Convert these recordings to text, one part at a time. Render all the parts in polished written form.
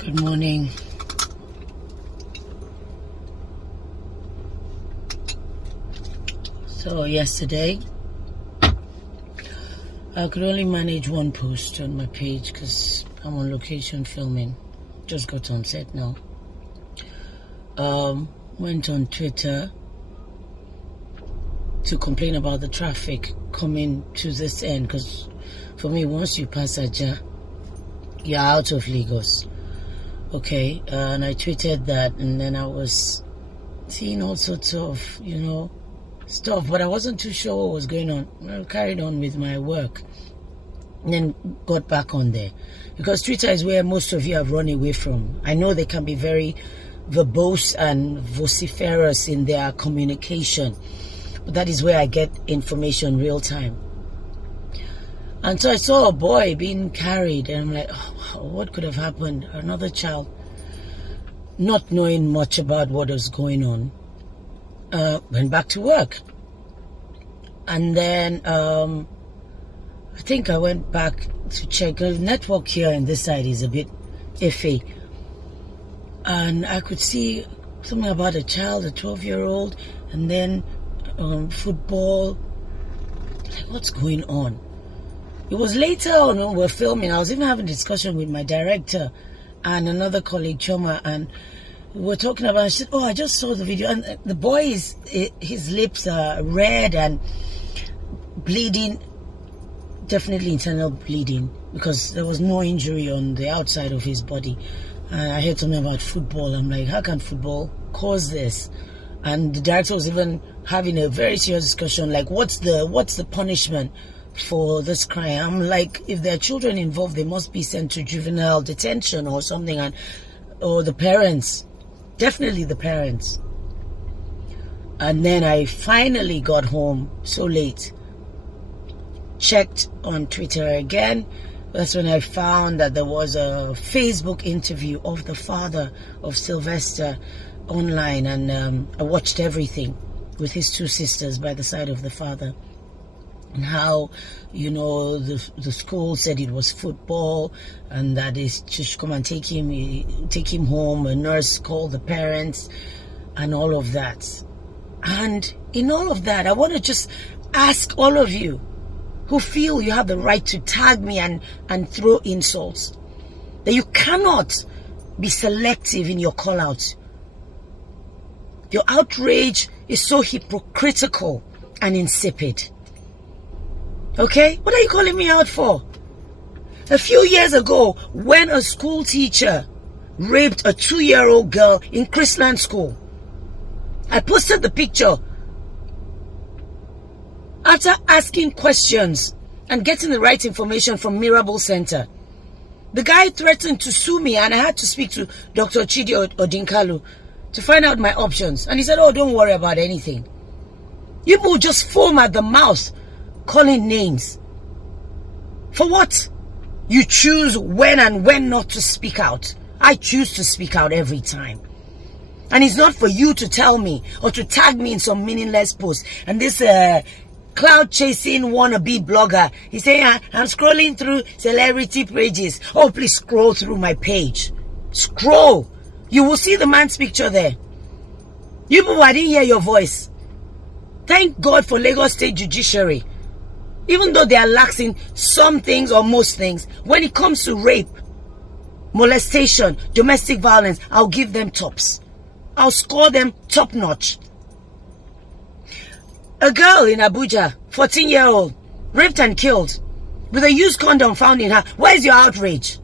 Good morning. So yesterday, I could only manage one post on my page because I'm on location filming. Just got on set now. Went on Twitter to complain about the traffic coming to this end, because for me, once you pass Aja, you're out of Lagos. Okay, and I tweeted that, and then I was seeing all sorts of, stuff, but I wasn't too sure what was going on. I carried on with my work and then got back on there, because Twitter is where most of you have run away from. I know they can be very verbose and vociferous in their communication, but that is where I get information real time. And so I saw a boy being carried, and I'm like, oh, what could have happened? Another child, not knowing much about what was going on, went back to work. And then I think I went back to check. The network here on this side is a bit iffy. And I could see something about a child, a 12-year-old, and then football. Like, what's going on? It was later on when we were filming. I was even having a discussion with my director and another colleague, Choma, and we were talking about, I said, oh, I just saw the video, and the boy, his lips are red and bleeding, definitely internal bleeding, because there was no injury on the outside of his body. And I heard something about football. I'm like, how can football cause this? And the director was even having a very serious discussion, like, what's the punishment for this crime? I'm like, if there are children involved, they must be sent to juvenile detention or something, or the parents, definitely the parents. And then I finally got home so late, checked on Twitter again. That's when I found that there was a Facebook interview of the father of Sylvester online, and I watched everything with his two sisters by the side of the father. And how, the school said it was football, and that is just come and take him home. A nurse called the parents, and all of that. And in all of that, I want to just ask all of you who feel you have the right to tag me and throw insults, that you cannot be selective in your callouts. Your outrage is so hypocritical and insipid. Okay? What are you calling me out for? A few years ago, when a school teacher raped a 2-year-old girl in Chrisland School, I posted the picture. After asking questions and getting the right information from Mirabel Center, the guy threatened to sue me, and I had to speak to Dr. Chidi Odinkalu to find out my options. And he said, oh, don't worry about anything. You people just foam at the mouth, calling names. For what? You choose when and when not to speak out. I choose to speak out every time. And it's not for you to tell me or to tag me in some meaningless post. And this cloud chasing wannabe blogger, he's saying, I'm scrolling through celebrity pages. Oh, please scroll through my page. Scroll. You will see the man's picture there. You people, I didn't hear your voice. Thank God for Lagos State Judiciary. Even though they are laxing some things or most things, when it comes to rape, molestation, domestic violence, I'll give them tops. I'll score them top notch. A girl in Abuja, 14-year-old, raped and killed with a used condom found in her. Where's your outrage?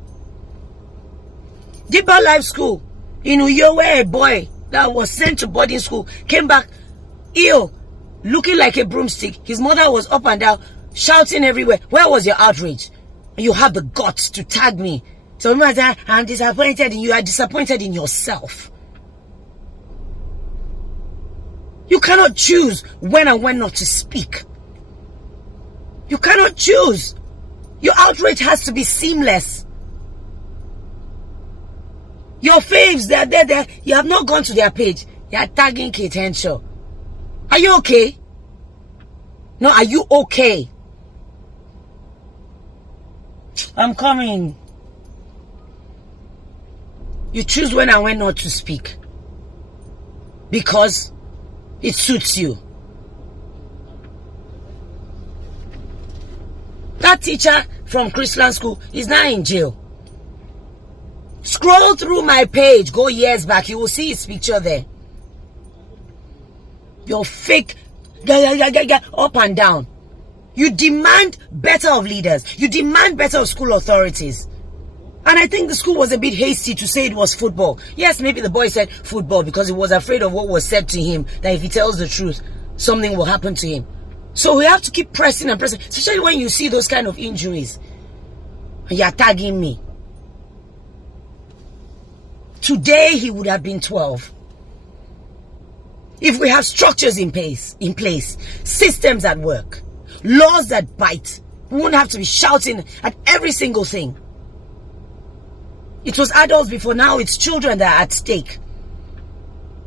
Deeper Life School in Uyo, where a boy that was sent to boarding school came back ill, looking like a broomstick. His mother was up and down, shouting everywhere. Where was your outrage? You have the guts to tag me. So I'm disappointed in you. Are disappointed in yourself. You cannot choose when and when not to speak. You cannot choose. Your outrage has to be seamless. Your faves, they're there. You have not gone to their page. You are tagging Kate Henshaw. Are you okay? No, are you okay? I'm coming. You choose when and when not to speak. Because it suits you. That teacher from Christian school is now in jail. Scroll through my page, go years back, you will see his picture there. You're fake, up and down. You demand better of leaders. You demand better of school authorities. And I think the school was a bit hasty to say it was football. Yes, maybe the boy said football because he was afraid of what was said to him, that if he tells the truth, something will happen to him. So we have to keep pressing and pressing, especially when you see those kind of injuries. And you're tagging me. Today he would have been 12. If we have structures in place, systems at work, laws that bite, we won't have to be shouting at every single thing. It was adults before, now it's children that are at stake.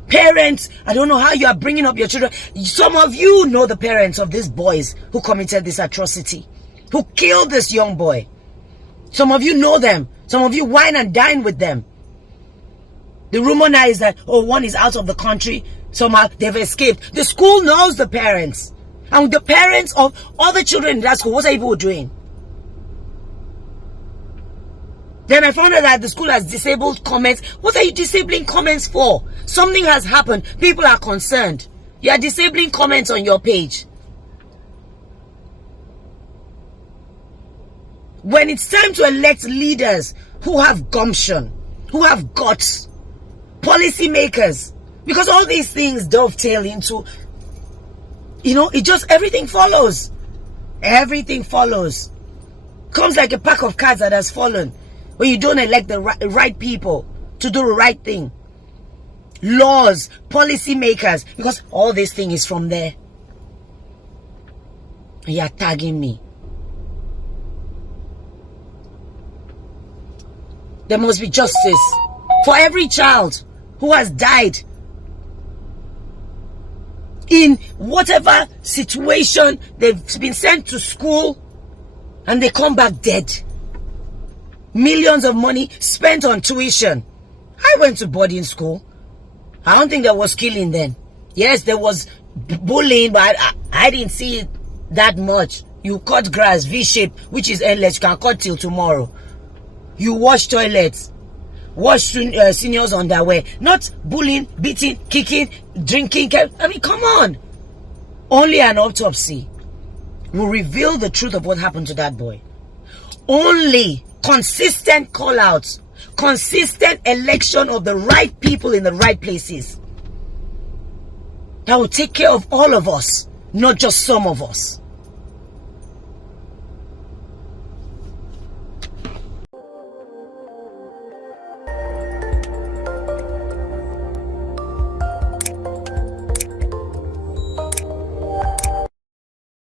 Parents, I don't know how you are bringing up your children. Some of you know the parents of these boys who committed this atrocity, who killed this young boy. Some of you know them. Some of you wine and dine with them. The rumor now is that, oh, one is out of the country. Somehow they've escaped. The school knows the parents. And the parents of other children in that school, what are people doing? Then I found out that the school has disabled comments. What are you disabling comments for? Something has happened. People are concerned. You are disabling comments on your page. When it's time to elect leaders who have gumption, who have guts, policy makers, because all these things dovetail into, it just, everything follows. Everything follows. Comes like a pack of cards that has fallen. When you don't elect the right people to do the right thing. Laws, policy makers, because all this thing is from there. And you're tagging me. There must be justice for every child who has died in whatever situation. They've been sent to school and they come back dead. Millions of money spent on tuition. I went to boarding school. I don't think there was killing then. Yes, there was bullying, but I didn't see it that much. You cut grass, V-shape, which is endless. You can cut till tomorrow. You wash toilets. Wash seniors' underwear. Not bullying, beating, kicking, drinking. I mean, come on. Only an autopsy will reveal the truth of what happened to that boy. Only consistent call-outs, consistent election of the right people in the right places that will take care of all of us, not just some of us.